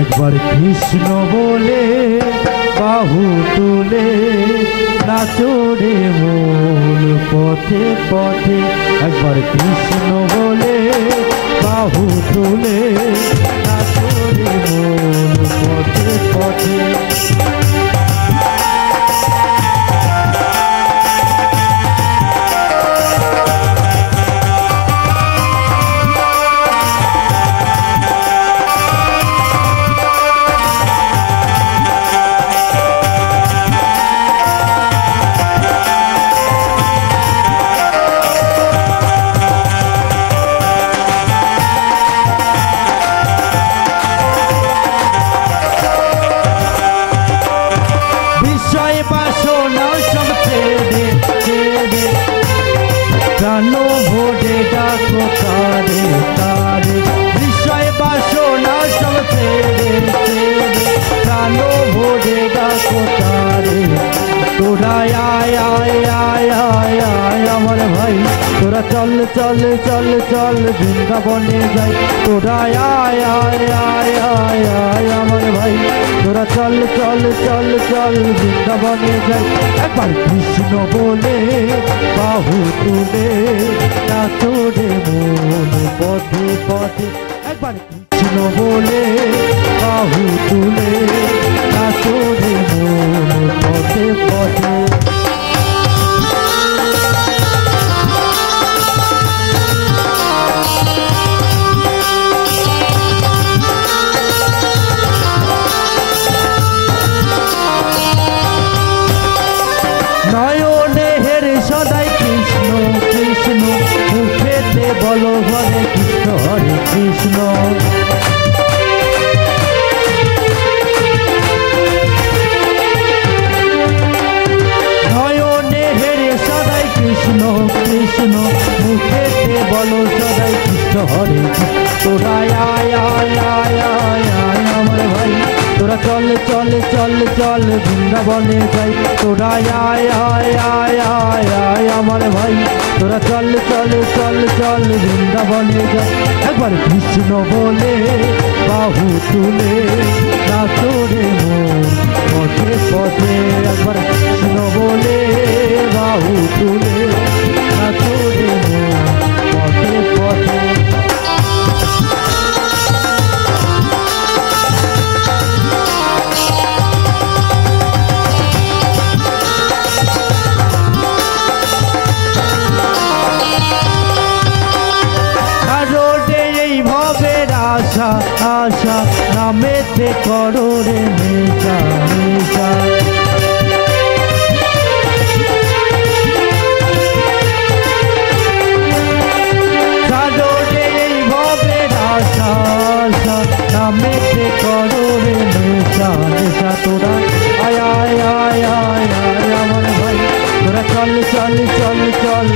একবার কৃষ্ণ বলে বাহু তুলে নাচরে মূল পথে পথে। একবার কৃষ্ণ বলে বাহু তুলে নাচরে মূল পথে পথে। প্রাণ ভোরে ডাকো তারে তারে, বিষয় বাসনা সব ছেড়ে ছেড়ে প্রাণ ভোরে ডাকো তারে। তোরা আয় আয় আয় আয় আয় আমার ভাই, তোরা চল চল চল চল বৃন্দাবনে যাই। তোরা আয় আয় আয় আয় আয় আমার ভাই, তোরা চল চল চল চল বৃন্দাবনে যাই। একবার কৃষ্ণ বলে বাহু তুলে নাচরে মন পথে পথে। একবার কৃষ্ণ বলে বাহু তুলে নাচরে মন পথে পথে। নয়নে হেরে সদাই কৃষ্ণ কৃষ্ণ, মুখেতে বলো হরে কৃষ্ণ হরে কৃষ্ণ। নয়নে হেরে সদাই কৃষ্ণ কৃষ্ণ, মুখেতে বলো সদাই কৃষ্ণ হরে কৃষ্ণ। তোরা আয় আয় আয় আয় আয় আমার ভাই, তোরা চল চল চল চল বৃন্দাবনে যাই। তোরা আয় আয় আয় আয় আয় আমার ভাই, তোরা চল চল চল চল বৃন্দাবনে যাই। একবার কৃষ্ণ বলে বাহু তুলে নাচরে মন পথে পথে। একবার কৃষ্ণ বলে বাহু তুলে নাচরে মন পথে পথে। আশা আশা নামেতে করো রে নেশা নেশা। ছাড়ো রে এই ভবের আশা আশা নামেতে করো রে নেশা নেশা। তোরা আয় আয় আয় আয় আয় আমার ভাই, তোরা চল চল চল চল